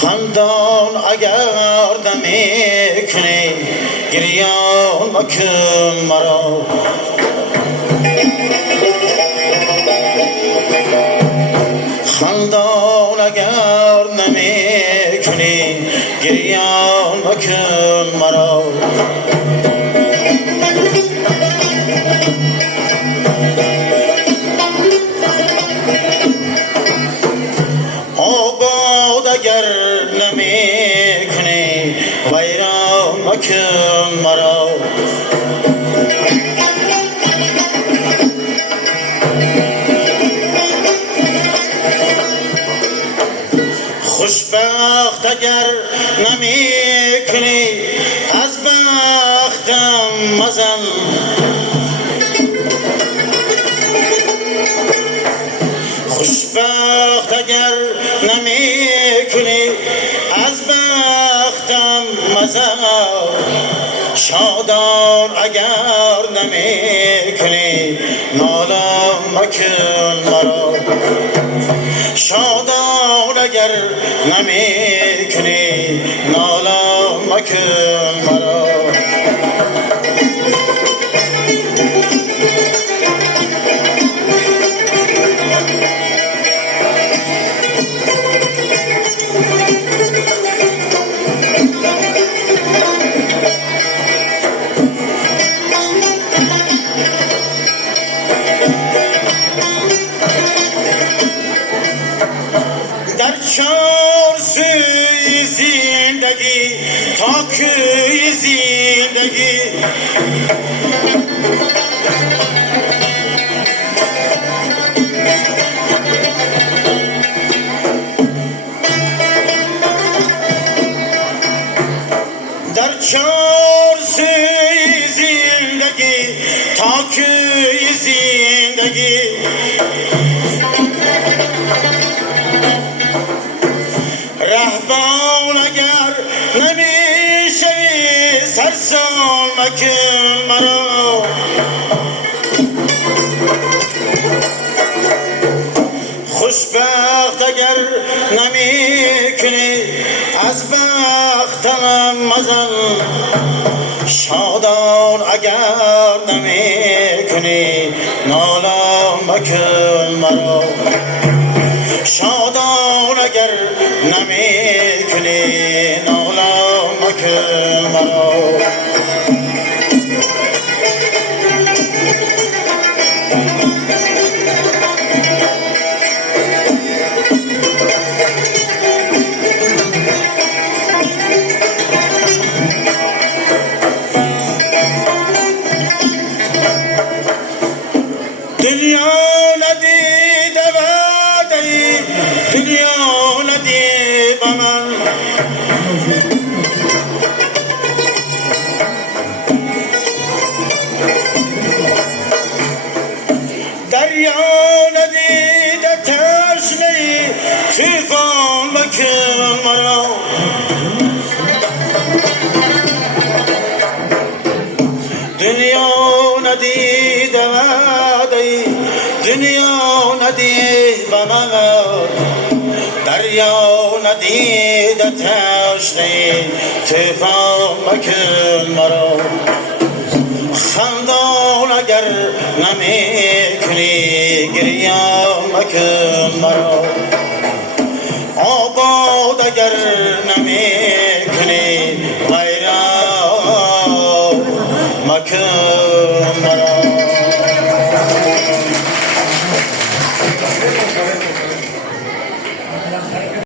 خندان اگر نمی کنی گریان مکن مرا. خندان اگر نمی کنی گریان مکن مرا. آباد اگر نمی کنی ویران مکن مرا. خوشبخت اگر نمی کنی از بختم مزن. خوشبخت اگر نمی کنی از بختم مزن. شادان اگر نمی کنی نالم مکن مرا. شادان اگر نمی کنی نالم مکن مرا. در چار سوی زندگی تا کوی زندگی در چار سوی زندگی تا کوی زندگی رهبان اگر نمی شوی سرسام مکن مرا. خوشبخت اگر نمی کنی از بختم مزن. شادان اگر نمی کنی نالم مکن مرا. شادان اگر نمی کنی نالم مکن مرا. دنیا ندیده وعده‌ای دنیا ندید من. دریا ندیده تشنه‌ای طوفان مکن مرا. دنیا ندیده وعده‌ای دنیا ندید من. دریا ندیده تشنه‌ای طوفان مکن مرا. خندان اگر نمی کنی گریان مکن مرا. آباد اگر نمی کنی ویران مکن مرا.